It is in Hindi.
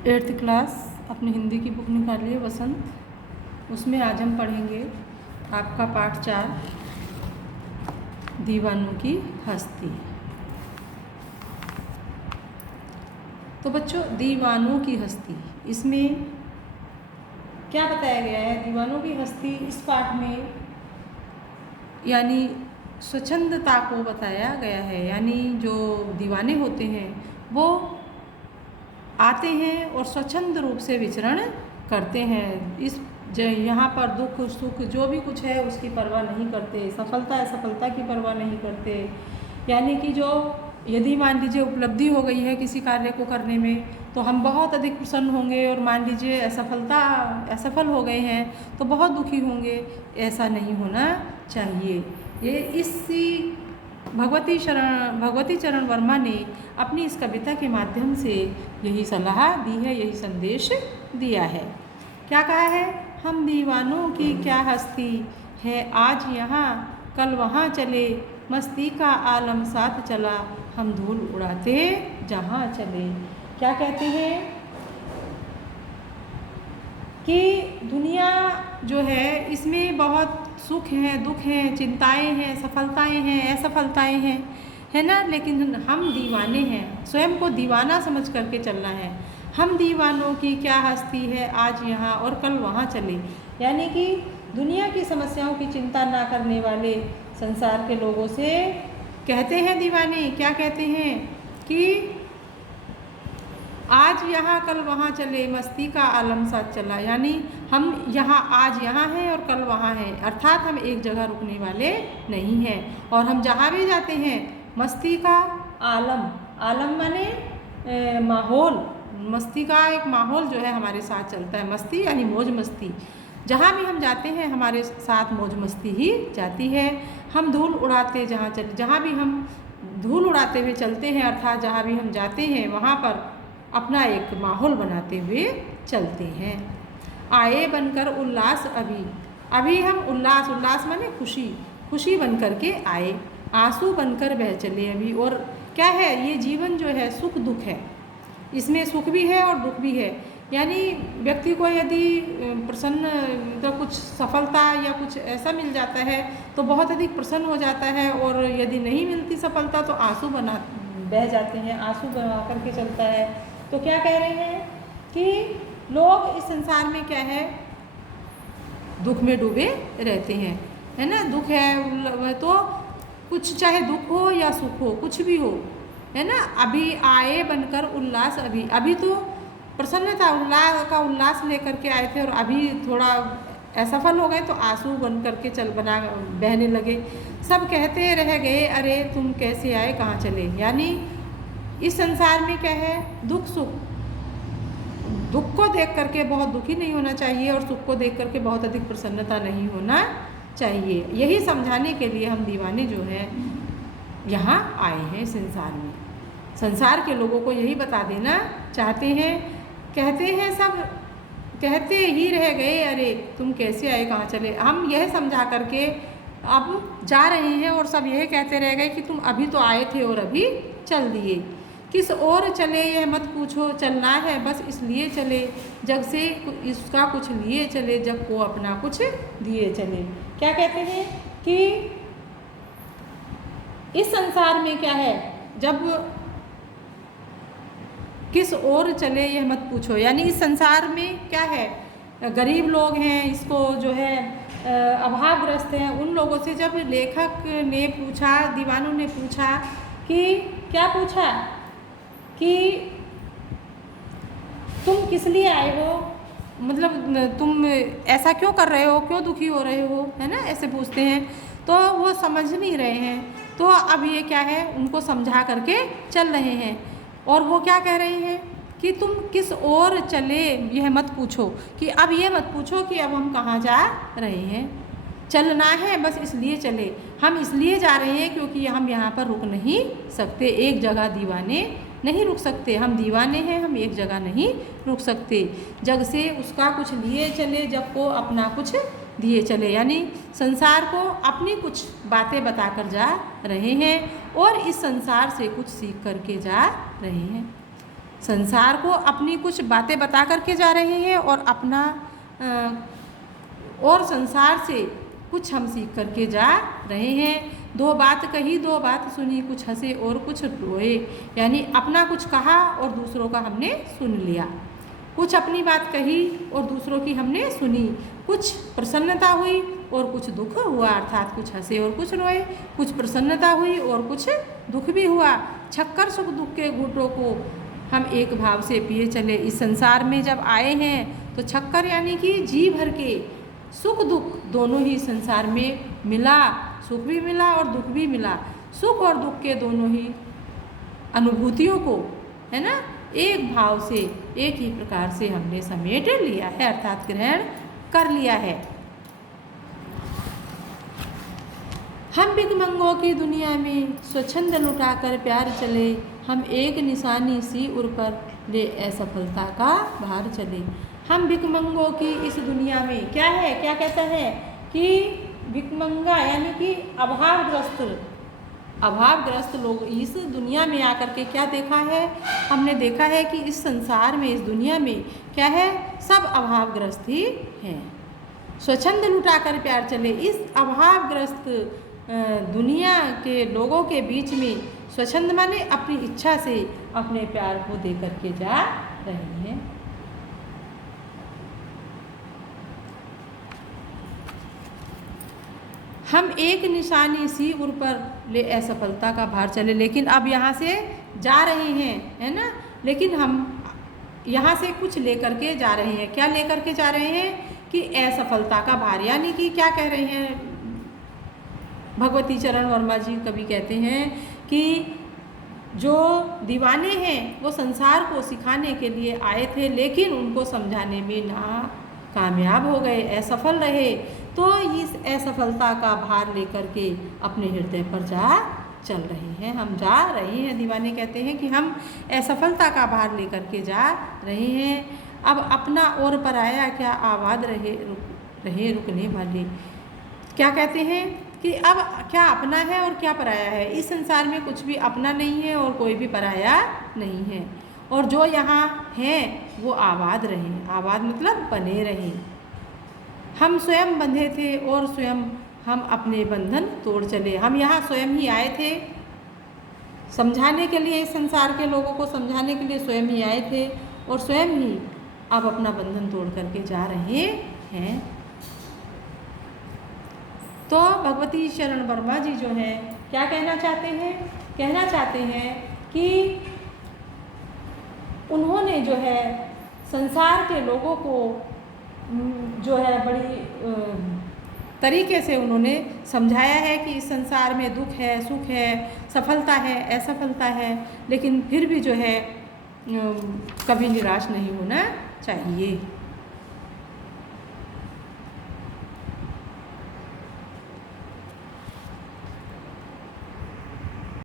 8th क्लास अपनी हिंदी की बुक निकालिए वसंत। उसमें आज हम पढ़ेंगे आपका पाठ 4 दीवानों की हस्ती। तो बच्चों, दीवानों की हस्ती, इसमें क्या बताया गया है? दीवानों की हस्ती इस पाठ में यानी स्वच्छंदता को बताया गया है। यानी जो दीवाने होते हैं वो आते हैं और स्वच्छंद रूप से विचरण करते हैं। यहाँ पर दुख सुख जो भी कुछ है उसकी परवाह नहीं करते, सफलता असफलता की परवाह नहीं करते। यानी कि जो यदि मान लीजिए उपलब्धि हो गई है किसी कार्य को करने में तो हम बहुत अधिक प्रसन्न होंगे, और मान लीजिए असफल हो गए हैं तो बहुत दुखी होंगे। ऐसा नहीं होना चाहिए। ये इसी भगवती चरण वर्मा ने अपनी इस कविता के माध्यम से यही सलाह दी है, यही संदेश दिया है। क्या कहा है? हम दीवानों की क्या हस्ती है, आज यहाँ कल वहाँ चले, मस्ती का आलम साथ चला, हम धूल उड़ाते जहाँ चले। क्या कहते हैं कि दुनिया जो है इसमें बहुत सुख हैं, दुख हैं, चिंताएं हैं, सफलताएं हैं, असफलताएं हैं, है ना। लेकिन हम दीवाने हैं, स्वयं को दीवाना समझ करके चलना है। हम दीवानों की क्या हस्ती है, आज यहाँ और कल वहाँ चले। यानी कि दुनिया की समस्याओं की चिंता ना करने वाले संसार के लोगों से कहते हैं दीवाने, क्या कहते हैं कि आज यहाँ कल वहाँ चले, मस्ती का आलम साथ चला। यानी हम यहाँ आज यहाँ हैं और कल वहाँ हैं, अर्थात हम एक जगह रुकने वाले नहीं हैं। और हम जहाँ भी जाते हैं मस्ती का आलम माने माहौल, मस्ती का एक माहौल जो है हमारे साथ चलता है। मस्ती यानी मौज मस्ती, जहाँ भी हम जाते हैं हमारे साथ मौज मस्ती ही जाती है। हम धूल उड़ाते जहाँ भी हम धूल उड़ाते हुए चलते हैं, अर्थात जहाँ भी हम जाते हैं वहाँ पर अपना एक माहौल बनाते हुए चलते हैं। आए बनकर उल्लास अभी हम उल्लास माने खुशी बन कर के आए, आंसू बनकर बह चले अभी। और क्या है, ये जीवन जो है सुख दुख है, इसमें सुख भी है और दुख भी है। यानी व्यक्ति को यदि प्रसन्न तो कुछ सफलता या कुछ ऐसा मिल जाता है तो बहुत अधिक प्रसन्न हो जाता है, और यदि नहीं मिलती सफलता तो आंसू बह जाते हैं, आंसू बना करके चलता है। तो क्या कह रहे हैं कि लोग इस संसार में क्या है, दुख में डूबे रहते हैं, है ना। दुख है तो कुछ, चाहे दुख हो या सुख हो, कुछ भी हो, है ना। अभी आए बनकर उल्लास अभी तो प्रसन्नता उल्लास लेकर के आए थे, और अभी थोड़ा असफल हो गए तो आंसू बन करके बहने लगे। सब कहते रह गए, अरे तुम कैसे आए कहाँ चले। यानी इस संसार में क्या है, दुख सुख, दुख को देख करके बहुत दुखी नहीं होना चाहिए और सुख को देख करके बहुत अधिक प्रसन्नता नहीं होना चाहिए। यही समझाने के लिए हम दीवाने जो हैं यहाँ आए हैं संसार में। संसार के लोगों को यही बता देना चाहते हैं। कहते हैं सब कहते ही रह गए, अरे तुम कैसे आए कहाँ चले। हम यह समझा करके अब जा रहे हैं और सब यह कहते रह गए कि तुम अभी तो आए थे और अभी चल दिए। किस ओर चले यह मत पूछो, चलना है बस इसलिए चले, जग से इसका कुछ लिए चले, जग को अपना कुछ दिए चले। क्या कहते हैं कि इस संसार में क्या है, जब किस ओर चले यह मत पूछो। यानी इस संसार में क्या है, गरीब लोग हैं, इसको जो है अभावग्रस्त हैं, उन लोगों से जब लेखक ने पूछा, दीवानों ने पूछा कि क्या पूछा कि तुम किस लिए आए हो, मतलब तुम ऐसा क्यों कर रहे हो, क्यों दुखी हो रहे हो, है ना, ऐसे पूछते हैं। तो वो समझ नहीं रहे हैं, तो अब ये क्या है, उनको समझा करके चल रहे हैं। और वो क्या कह रहे हैं कि तुम किस ओर चले यह मत पूछो, कि अब ये मत पूछो कि अब हम कहाँ जा रहे हैं। चलना है बस इसलिए चले, हम इसलिए जा रहे हैं क्योंकि हम यहाँ पर रुक नहीं सकते, एक जगह दीवाने नहीं रुक सकते। हम दीवाने हैं, हम एक जगह नहीं रुक सकते। जग से उसका कुछ लिए चले, जग को अपना कुछ दिए चले। यानी संसार को अपनी कुछ बातें बताकर जा रहे हैं और इस संसार से कुछ सीख करके जा रहे हैं। संसार को अपनी कुछ बातें बता करके जा रहे हैं और अपना और संसार से कुछ हम सीख करके जा रहे हैं। दो बात कही दो बात सुनी, कुछ हंसे और कुछ रोए, यानी अपना कुछ कहा और दूसरों का हमने सुन लिया। कुछ अपनी बात कही और दूसरों की हमने सुनी, कुछ प्रसन्नता हुई और कुछ दुख हुआ, अर्थात कुछ हंसे और कुछ रोए, कुछ प्रसन्नता हुई और कुछ दुख भी हुआ। छक्कर सुख दुख के घूंटों को हम एक भाव से पिए चले। इस संसार में जब आए हैं तो छक्कर यानी कि जी भर के सुख दुख दोनों ही संसार में मिला, सुख भी मिला और दुख भी मिला। सुख और दुख के दोनों ही अनुभूतियों को, है ना, एक भाव से एक ही प्रकार से हमने समेट लिया है, अर्थात ग्रहण कर लिया है। हम भिखमंगों की दुनिया में स्वच्छंद लुटाकर प्यार चले, हम एक निशानी सी उर पर ले असफलता का भार चले। हम भिखमंगों की इस दुनिया में क्या है, क्या कहता है कि भिखमंगा यानी कि अभावग्रस्त लोग इस दुनिया में आकर के क्या देखा है, हमने देखा है कि इस संसार में, इस दुनिया में क्या है, सब अभावग्रस्त ही हैं। स्वच्छंद लुटाकर प्यार चले, इस अभावग्रस्त दुनिया के लोगों के बीच में स्वच्छंद माने अपनी इच्छा से अपने प्यार को दे करके जा रहे हैं। हम एक निशानी सी उर पर ले असफलता का भार चले, लेकिन अब यहाँ से जा रहे हैं, है ना, लेकिन हम यहाँ से कुछ लेकर के जा रहे हैं। क्या लेकर के जा रहे हैं कि असफलता का भार, यानी कि क्या कह रहे हैं भगवती चरण वर्मा जी कवि कहते हैं कि जो दीवाने हैं वो संसार को सिखाने के लिए आए थे, लेकिन उनको समझाने में ना कामयाब हो गए, असफल रहे, तो इस असफलता का भार लेकर के अपने हृदय पर जा चल रहे हैं, हम जा रहे हैं। दीवाने कहते हैं कि हम असफलता का भार लेकर के जा रहे हैं। अब अपना और पराया क्या आबाद रहे रुकने वाले। क्या कहते हैं कि अब क्या अपना है और क्या पराया है। इस संसार में कुछ भी अपना नहीं है और कोई भी पराया नहीं है, और जो यहाँ हैं वो आबाद रहें, आबाद मतलब बने रहें। हम स्वयं बंधे थे और स्वयं हम अपने बंधन तोड़ चले। हम यहाँ स्वयं ही आए थे समझाने के लिए, इस संसार के लोगों को समझाने के लिए स्वयं ही आए थे और स्वयं ही अब अपना बंधन तोड़ करके जा रहे हैं। तो भगवती शरण वर्मा जी जो हैं क्या कहना चाहते हैं, कहना चाहते हैं कि उन्होंने जो है संसार के लोगों को जो है बड़ी तरीके से उन्होंने समझाया है कि इस संसार में दुख है, सुख है, सफलता है, असफलता है, लेकिन फिर भी जो है कभी निराश नहीं होना चाहिए।